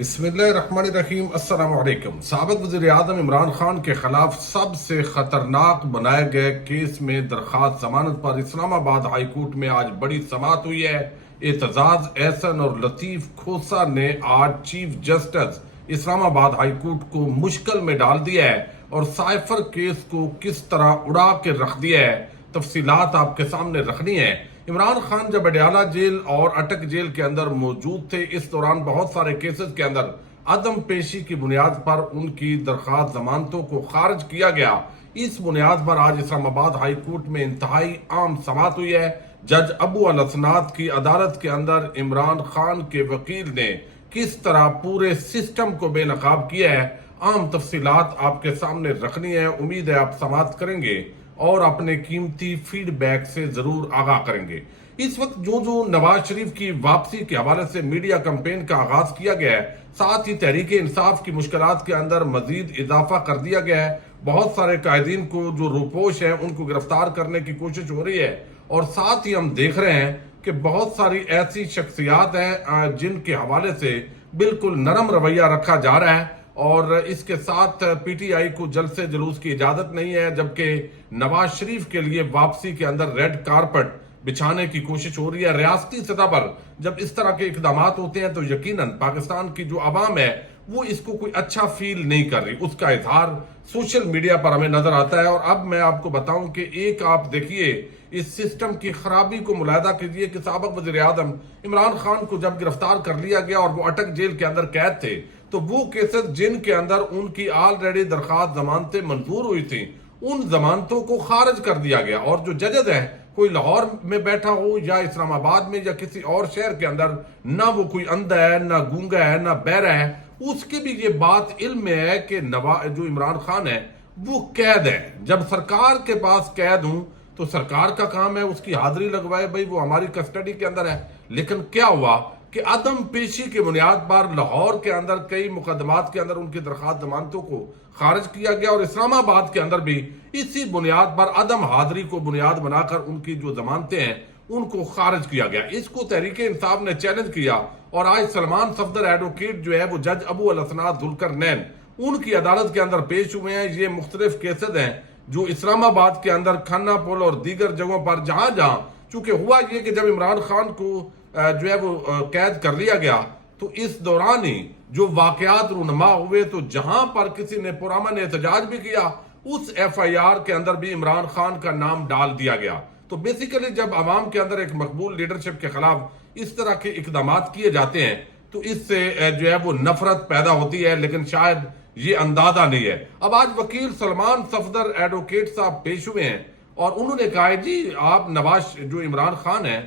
बिस्मिल्लाहिर्रहमानिर्रहीम। अस्सलाम वालेकुम। साबिक वज़ीर आज़म इमरान खान के खिलाफ सबसे खतरनाक बनाए गए केस में दरखास्त जमानत पर इस्लामाबाद हाई कोर्ट में आज बड़ी समाअत हुई है। एतजाज एहसन और लतीफ खोसा ने आज chief justice Islamabad high court को मुश्किल में डाल दिया है और साइफर केस को किस तरह उड़ा के रख दिया है, तफसीलात आपके सामने रखनी है। इमरान खान जब अडयाला जेल और अटक जेल के अंदर मौजूद थे, इस दौरान बहुत सारे केसेस के अंदर अदम पेशी की बुनियाद पर उनकी दरखास्त जमानतों को खारिज किया गया। इस बुनियाद पर आज इस्लामाबाद हाई कोर्ट में इंतहाई आम समाअत हुई है। जज अबू अल असनाद की अदालत के अंदर इमरान खान के वकील ने किस तरह पूरे सिस्टम को बेनकाब किया है, आम तफसीलात आपके सामने रखनी है। उम्मीद है आप समाअत करेंगे और अपने कीमती फीडबैक से जरूर आगाह करेंगे। इस वक्त जो नवाज शरीफ की वापसी के हवाले से मीडिया कैंपेन का आगाज किया गया है, साथ ही तहरीक इंसाफ की मुश्किलात के अंदर मजीद इजाफा कर दिया गया है। बहुत सारे कायदीन को जो रूपोश हैं उनको गिरफ्तार करने की कोशिश हो रही है और साथ ही हम देख रहे हैं कि बहुत सारी ऐसी शख्सियात हैं जिनके हवाले से बिल्कुल नरम रवैया रखा जा रहा है और इसके साथ पीटीआई को जल्द से जुलूस की इजाजत नहीं है, जबकि नवाज शरीफ के लिए वापसी के अंदर रेड कारपेट बिछाने की कोशिश हो रही है। रियासती सतह पर जब इस तरह के इकदाम होते हैं तो यकीनन पाकिस्तान की जो आवाम है वो इसको कोई अच्छा फील नहीं कर रही। उसका इजहार सोशल मीडिया पर हमें नजर आता है। और अब मैं आपको बताऊं कि एक आप देखिए इस सिस्टम की खराबी को मुलाहिदा कीजिए कि साबिक वज़ीर आज़म इमरान खान को जब गिरफ्तार कर लिया गया और वो अटक जेल के अंदर कैद थे, तो वो केसेस जिनके अंदर उनकी ऑलरेडी दरखास्त जमानतें मंजूर हुई थी, उन जमानतों को खारिज कर दिया गया। और जो जजेस हैं, कोई लाहौर में बैठा हो या इस्लामाबाद में या किसी और शहर के अंदर, ना वो कोई अंधा है, ना गूंगा है, ना बहरा है, उसके भी ये बात इल्म में है कि जो इमरान खान है वो कैद है। जब सरकार के पास कैद हूं तो सरकार का काम है उसकी हाजिरी लगवाए, भाई वो हमारी कस्टडी के अंदर है। लेकिन क्या हुआ कि अदम पेशी की बुनियाद पर लाहौर के अंदर कई मुकदमात के अंदर उनकी दरखास्त जमानतों को खारिज किया गया और इस्लामाबाद के अंदर भी इसी बुनियाद पर अदम हाजिरी को बुनियाद बनाकर उनकी जो जमानतें हैं उनको खारिज किया गया। इसको तहरीक इंसाफ ने चैलेंज किया और आज सलमान सफदर एडवोकेट जो है वो जज अबू अल असनाद जुल्करनैन उनकी अदालत के अंदर पेश हुए हैं। ये मुख्तलिफ केसेस हैं जो इस्लामाबाद के अंदर खन्ना पुल और दीगर जगहों पर जहां जहां, चूंकि हुआ ये कि जब इमरान खान को जो है वो कैद कर लिया गया तो इस दौरान ही जो वाकयात रूनमा हुए, तो जहां पर किसी ने पुरअमन एहतजाज भी किया उस एफआईआर के अंदर भी इमरान खान का नाम डाल दिया गया। तो बेसिकली जब आवाम के अंदर एक मकबूल लीडरशिप के खिलाफ इस तरह के इकदाम किए जाते हैं तो इससे जो है वो नफरत पैदा होती है, लेकिन शायद ये अंदाजा नहीं है। अब आज वकील सलमान सफदर एडवोकेट साहब पेश हुए हैं और उन्होंने कहा है जी आप नवाज जो इमरान खान है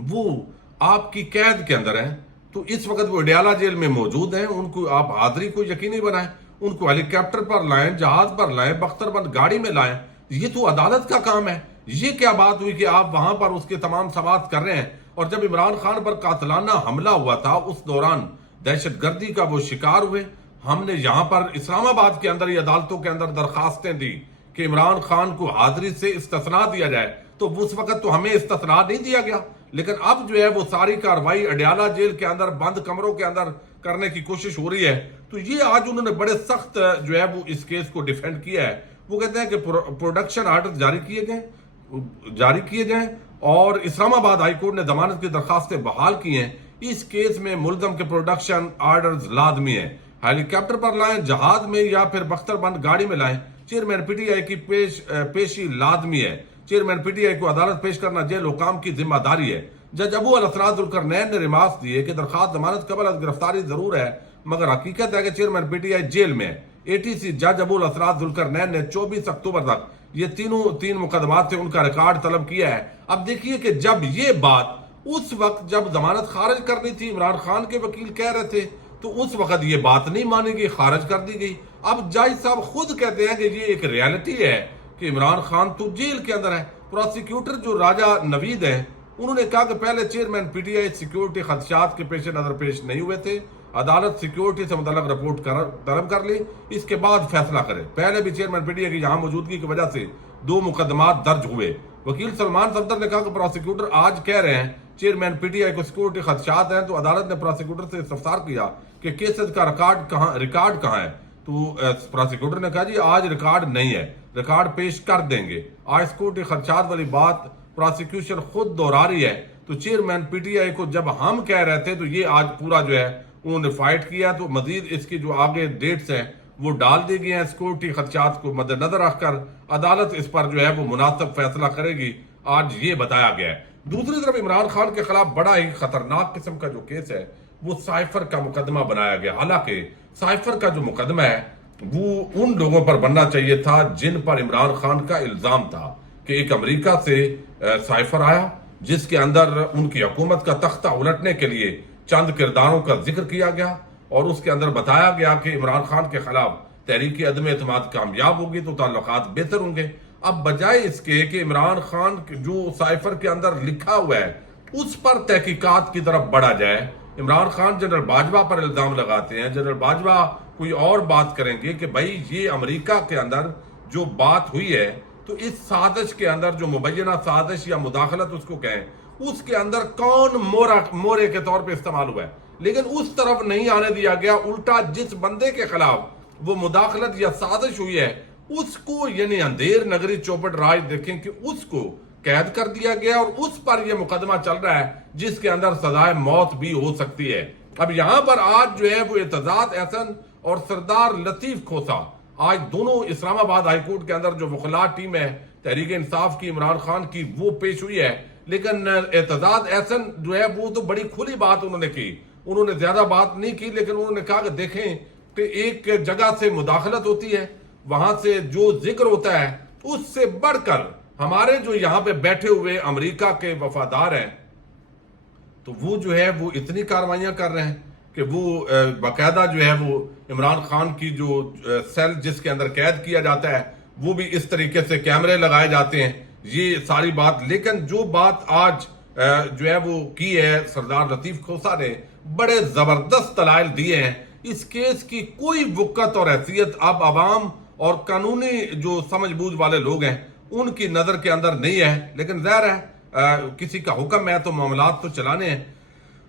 वो आपकी कैद के अंदर है, तो इस वक्त वो अडयाला जेल में मौजूद हैं, उनको आप हाजिरी को यकीनी बनाएं, उनको हेलीकॉप्टर पर लाएं, जहाज पर लाएं, बख्तरबंद गाड़ी में लाएं। ये तो अदालत का काम है। ये क्या बात हुई कि आप वहां पर उसके तमाम समाअत कर रहे हैं। और जब इमरान खान पर कातलाना हमला हुआ था उस दौरान दहशतगर्दी का वो शिकार हुए। हमने यहां पर इस्लामाबाद के अंदर ही अदालतों के अंदर दरखास्तें दी कि इमरान खान को हाजिरी से इस्तिस्ना दिया जाए, तो उस वक्त तो हमें इस्तिस्ना नहीं दिया गया। लेकिन अब जो है वो सारी कार्रवाई अडयाला जेल के अंदर बंद कमरों के अंदर करने की कोशिश हो रही है। तो ये आज उन्होंने बड़े सख्त जो है वो इस केस को डिफेंड किया है। वो कहते हैं कि प्रोडक्शन आर्डर जारी किए जाएं और इस्लामाबाद हाईकोर्ट ने जमानत की दरखास्तें बहाल की हैं। इस केस में मुलजम के प्रोडक्शन आर्डर्स लाजमी है। हेलीकॉप्टर पर लाएं, जहाज में या फिर बख्तरबंद गाड़ी में लाएं। चेयरमैन पीटीआई की पेशी लाजमी है। चेयरमैन पीटीआई को अदालत पेश करना जेल हुकाम की जिम्मेदारी है। जज अबू अल असनाद जुल्करनैन ने रिमार्क्स दिए कि दरखास्त जमानत कबल अज गिरफ्तारी जरूर है, मगर हकीकत है कि चेयरमैन पीटीआई जेल में है। एटीसी जज अबू अल असनाद जुल्करनैन ने 24 अक्टूबर तक ये तीन मुकदमात से उनका रिकॉर्ड तलब किया है। अब देखिए कि जब ये बात उस वक्त जब जमानत खारिज करनी थी, इमरान खान के वकील कह रहे थे, तो उस वक्त ये बात नहीं मानी गई, खारिज कर दी गई। अब जज साहब खुद कहते हैं कि ये एक रियलिटी है कि इमरान खान तो जेल के अंदर है। प्रोसिक्यूटर जो राजा नवीद है उन्होंने कहा कि पहले चेयरमैन पीटीआई सिक्योरिटी खदशात के पेश नजर पेश नहीं हुए थे, अदालत सिक्योरिटी से मुतल्लक रिपोर्ट तलब कर ली, इसके बाद फैसला करे। पहले भी चेयरमैन पीटीआई की यहाँ मौजूदगी की वजह से 2 मुकदमात दर्ज हुए। वकील सलमान सफदर ने कहा कि प्रोसिक्यूटर आज कह रहे हैं چیئرمین پی ٹی آئی کو سیکورٹی خدشات ہیں، تو عدالت نے پراسیکیوٹر سے استفسار کیا کہ کیسز کا ریکارڈ کہاں ہے؟ تو پراسیکیوٹر نے کہا جی آج ریکارڈ نہیں ہے، ریکارڈ پیش کر دیں گے۔ آج سیکورٹی خدشات والی بات پراسیکیوشن خود دہرا رہی ہے، تو چیئرمین پی ٹی آئی کو جب ہم کہہ رہے تھے تو یہ آج پورا جو ہے انہوں نے فائٹ کیا، تو مزید اس کی جو آگے ڈیٹس ہیں وہ ڈال دی گئی ہیں۔ سیکورٹی خدشات کو مد نظر رکھ کر عدالت اس پر جو ہے وہ مناسب فیصلہ کرے گی، آج یہ بتایا گیا ہے۔ دوسری طرف عمران خان کے خلاف بڑا ہی خطرناک قسم کا جو کیس ہے وہ سائفر کا مقدمہ بنایا گیا۔ حالانکہ سائفر کا جو مقدمہ ہے وہ ان لوگوں پر بننا چاہیے تھا جن پر عمران خان کا الزام تھا کہ ایک امریکہ سے سائفر آیا جس کے اندر ان کی حکومت کا تختہ الٹنے کے لیے چند کرداروں کا ذکر کیا گیا، اور اس کے اندر بتایا گیا کہ عمران خان کے خلاف تحریک عدم اعتماد کامیاب ہوگی تو تعلقات بہتر ہوں گے۔ اب بجائے اس کے کہ عمران خان جو سائفر کے اندر لکھا ہوا ہے اس پر تحقیقات کی طرف بڑھا جائے، عمران خان جنرل باجوہ پر الزام لگاتے ہیں، جنرل باجوہ کوئی اور بات کریں گے کہ بھائی یہ امریکہ کے اندر جو بات ہوئی ہے تو اس سازش کے اندر جو مبینہ سازش یا مداخلت اس کو کہیں، اس کے اندر کون مورے کے طور پہ استعمال ہوا ہے، لیکن اس طرف نہیں آنے دیا گیا۔ الٹا جس بندے کے خلاف وہ مداخلت یا سازش ہوئی ہے اس کو، یعنی اندھیر نگری چوپٹ راج دیکھیں کہ اس کو قید کر دیا گیا اور اس پر یہ مقدمہ چل رہا ہے جس کے اندر سزائے موت بھی ہو سکتی ہے۔ اب یہاں پر آج جو ہے وہ اعتزاز احسن اور سردار لطیف کھوسہ، آج دونوں اسلام آباد ہائی کورٹ کے اندر جو وکلاء ٹیم ہے تحریک انصاف کی، عمران خان کی، وہ پیش ہوئی ہے، لیکن اعتزاز احسن جو ہے وہ تو بڑی کھلی بات انہوں نے کی، انہوں نے زیادہ بات نہیں کی، لیکن انہوں نے کہا کہ دیکھیں کہ ایک جگہ سے مداخلت ہوتی ہے، وہاں سے جو ذکر ہوتا ہے اس سے بڑھ کر ہمارے جو یہاں پہ بیٹھے ہوئے امریکہ کے وفادار ہیں تو وہ جو ہے وہ اتنی کاروائیاں کر رہے ہیں کہ وہ باقاعدہ جو ہے وہ عمران خان کی جو سیل جس کے اندر قید کیا جاتا ہے وہ بھی اس طریقے سے کیمرے لگائے جاتے ہیں، یہ ساری بات۔ لیکن جو بات آج جو ہے وہ کی ہے سردار لطیف کھوسہ نے، بڑے زبردست دلائل دیے ہیں۔ اس کیس کی کوئی وقت اور حیثیت اب عوام اور قانونی جو سمجھ بوجھ والے لوگ ہیں ان کی نظر کے اندر نہیں ہے، لیکن ظاہر ہے کسی کا حکم ہے تو معاملات تو چلانے ہیں۔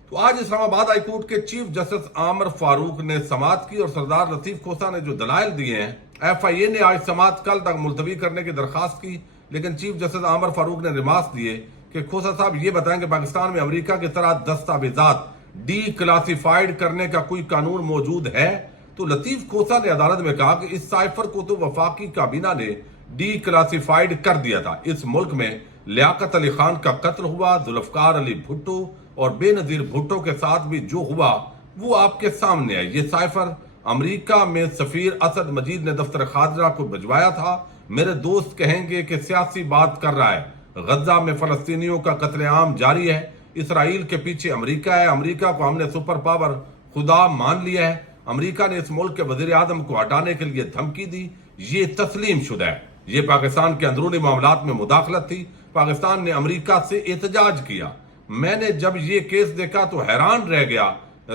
تو آج اسلام آباد ہائی کورٹ کے چیف جسٹس عامر فاروق نے سماعت کی اور سردار لطیف کھوسہ نے جو دلائل دیے ہیں، ایف آئی اے نے آج سماعت کل تک ملتوی کرنے کی درخواست کی، لیکن چیف جسٹس عامر فاروق نے ریمارکس دیے کہ کھوسہ صاحب یہ بتائیں کہ پاکستان میں امریکہ کی طرح دستاویزات ڈی کلاسیفائیڈ کرنے کا کوئی قانون موجود ہے؟ تو لطیف کھوسہ نے عدالت میں کہا کہ اس سائفر کو تو وفاقی کابینہ نے ڈی کلاسیفائیڈ کر دیا تھا۔ اس ملک میں لیاقت علی خان کا قتل ہوا، ذوالفقار علی بھٹو اور بے نظیر بھٹو کے ساتھ بھی جو ہوا وہ آپ کے سامنے ہے۔ یہ سائفر امریکہ میں سفیر اسد مجید نے دفتر خارجہ کو بھجوایا تھا۔ میرے دوست کہیں گے کہ سیاسی بات کر رہا ہے۔ غزہ میں فلسطینیوں کا قتل عام جاری ہے، اسرائیل کے پیچھے امریکہ ہے، امریکہ کو ہم نے سپر پاور خدا مان لیا ہے، امریکہ نے اس ملک کے وزیر اعظم کو ہٹانے کے لیے دھمکی دی، یہ تسلیم شدہ ہے، یہ پاکستان کے اندرونی معاملات میں مداخلت تھی، پاکستان نے امریکہ سے احتجاج کیا۔ میں نے جب یہ کیس دیکھا تو حیران رہ گیا۔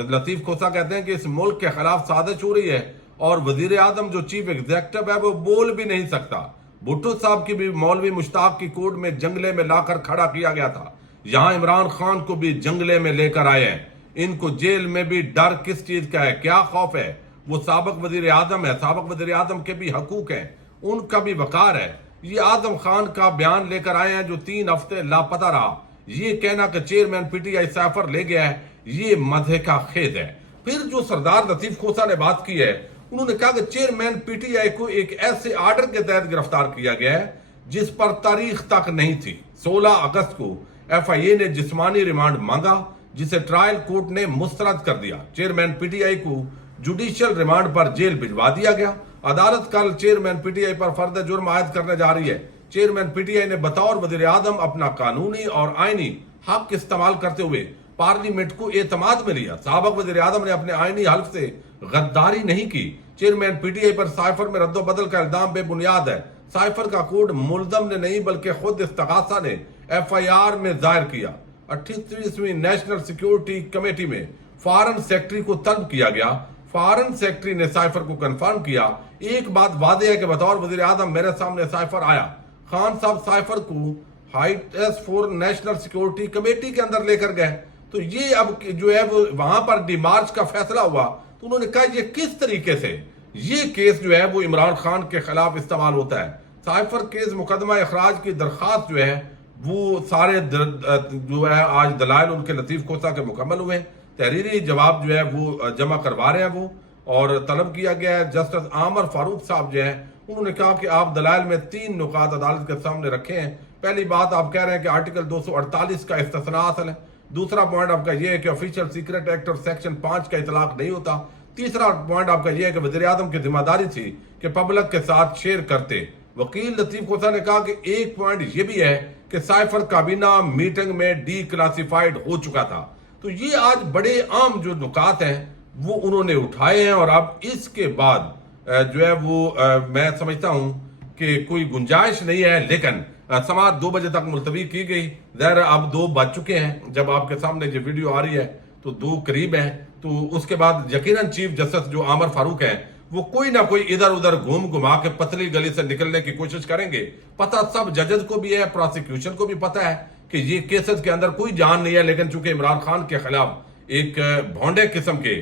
لطیف کھوسہ کہتے ہیں کہ اس ملک کے خلاف سازش ہو رہی ہے اور وزیر اعظم جو چیف ایگزیکٹو ہے وہ بول بھی نہیں سکتا۔ بھٹو صاحب کی بھی مولوی مشتاق کی کورٹ میں جنگلے میں لا کر کھڑا کیا گیا تھا، یہاں عمران خان کو بھی جنگلے میں لے کر آئے ہیں۔ ان کو جیل میں بھی ڈر کس چیز کا ہے، کیا خوف ہے؟ وہ سابق وزیر اعظم ہے، سابق وزیر اعظم کے بھی حقوق ہیں، ان کا بھی وقار ہے۔ یہ اعظم خان کا بیان لے کر آئے ہیں جو 3 ہفتے لاپتہ رہا، یہ کہنا کہ chairman P T I cipher لے گیا ہے یہ مدح کا خیز ہے۔ پھر جو سردار لطیف کھوسہ نے بات کی ہے، انہوں نے کہا کہ چیئرمین پی ٹی آئی کو ایک ایسے آرڈر کے تحت گرفتار کیا گیا ہے جس پر تاریخ تک نہیں تھی۔ 16 اگست کو ایف آئی اے نے جسمانی ریمانڈ مانگا جسے ٹرائل کورٹ نے مسترد کر دیا۔ چیئرمین پی ٹی آئی کو جوڈیشل ریمانڈ پر جیل بھجوا دیا گیا۔ عدالت کل چیئرمین پی ٹی آئی پر فرد جرم عائد کرنے جا رہی ہے۔ چیئرمین پی ٹی آئی نے بطور وزیر اعظم اپنا قانونی اور آئینی حق استعمال کرتے ہوئے پارلیمنٹ کو اعتماد میں لیا۔ سابق وزیر اعظم نے اپنے آئینی حلف سے غداری نہیں کی۔ Chairman P T I per cipher میں رد و بدل کا الزام بے بنیاد ہے۔ سائفر کا کوڈ ملزم نے نہیں بلکہ خود استغاثہ نے ایف آئی آر میں ظاہر کیا۔ 38ویں نیشنل سیکیورٹی کمیٹی میں فارن سیکرٹری کو طلب کیا گیا۔ فارن سیکرٹری نے سائفر کو کنفرم کیا۔ ایک بات واضح ہے کہ بطور وزیر اعظم میرے سامنے سائفر آیا۔ خان صاحب سائفر کو Heights for national security committee के अंदर लेकर गए। तो ये अब जो है वो वहां पर डिमार्च का फैसला हुआ, तो उन्होंने कहा ये किस तरीके से ये केस जो है वो इमरान खान के खिलाफ इस्तेमाल होता है। साइफर केस मुकदमा अखराज की दरखास्त जो है वो सारे जो है आज दलाइल उनके लतीफ कोसा के मुकम्मल हुए, तहरीरी जवाब जो है वो जमा करवा रहे हैं वो, और तलब किया गया है। जस्टिस आमर फारूक साहब जो है उन्होंने कहा कि आप दलाइल में 3 नुकात अदालत के सामने रखे हैं। पहली बात आप कह रहे हैं कि आर्टिकल 248 का इस्तिस्ना हासिल है। दूसरा पॉइंट आपका यह है कि ऑफिशियल सीक्रेट एक्ट और सेक्शन 5 का इतलाक नहीं होता। तीसरा पॉइंट आपका यह है कि वज़ीर आज़म की जिम्मेदारी थी कि पब्लिक के साथ शेयर करते। वकील लतीफ कोसा ने कहा कि एक पॉइंट यह भी है कि साइफर काबीना मीटिंग में डी क्लासिफाइड हो चुका था। तो ये आज बड़े आम जो नुकात हैं वो उन्होंने उठाए हैं, और अब इसके बाद जो है वो मैं समझता हूं कि कोई गुंजाइश नहीं है। लेकिन समात 2 बजे तक मुलतवी की गई। ज़ाहिर अब 2 बज चुके हैं, जब आपके सामने ये वीडियो आ रही है तो 2 करीब है। तो उसके बाद यकीनन चीफ जस्टिस जो आमर फारूक है वो कोई ना कोई इधर उधर घूम घुमा के पतली गली से निकलने की कोशिश करेंगे। पता सब जजेस को भी है, प्रोसिक्यूशन को भी पता है कि ये केसेस के अंदर कोई जान नहीं है, लेकिन चूंकि इमरान खान के खिलाफ एक भोंडे किस्म के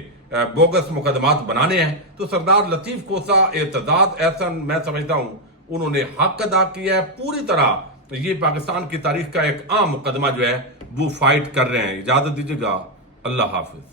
बोगस मुकदमात बनाने हैं, तो सरदार लतीफ कोसा एतजाज एहसन मैं समझता हूं उन्होंने हक अदा किया है पूरी तरह। ये पाकिस्तान की तारीख का एक आम मुकदमा जो है वो फाइट कर रहे हैं। इजाजत दीजिएगा, अल्लाह हाफिज।